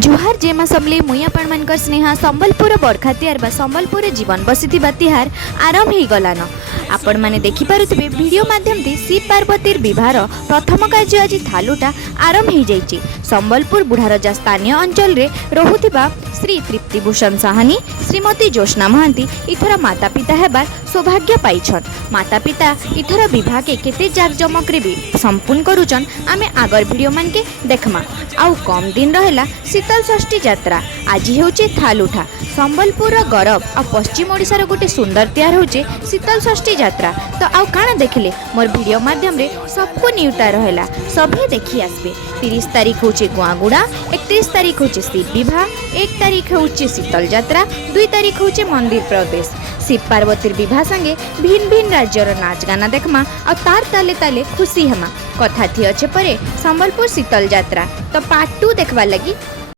जुहार जेमा समले मुई आपण मानकर स्नेहा संबलपुर बड़खातियार बा संबलपुर जीवन बसी तिहार आरंभ हो गलान। आपण माने देखि पारुथिबे वीडियो माध्यम से शिव पार्वतीर विवाहर प्रथम कार्य आज थालुटा आरंभ हो जाइछि। संबलपुर बुढ़ारजा स्थानीय अंचल रे रहुथिबा श्री तृप्तिभूषण साहानी श्रीमती ज्योत्स्ना महांती इथर माता पिता हेबार सौभाग्य पाइछन। माता पिता इथर विवाह के केते जाकजमक रे भी संपूर्ण करूछन आमे आगर वीडियो मान के देखमा। आउ कम दिन रहेला शीतल षष्ठी यात्रा आज होचे थालुठा संबलपुर गौरव आ पश्चिम ओडिशार गोटे सुंदर तैयार होचे शीतल षष्ठी यात्रा। तो आउ काना देखले मोर वीडियो माध्यम रे सबको न्यूता रहेला सभी देखी आसबे। 30 तारीख होचे गुआगुड़ा, 31 तारीख होचे शिव विवाह, 1 तारीख होचे शीतल यात्रा, 2 तारीख होचे मंदिर प्रवेश। शिव पार्वतीर विवाह संगे भिन्न भिन्न राज्यर नाच गाना देखमा और तार ताले ताले खुशी हमा। कथा थी अच्छे परे संबलपुर शीतल यात्रा तो पार्ट 2 देखवा लगी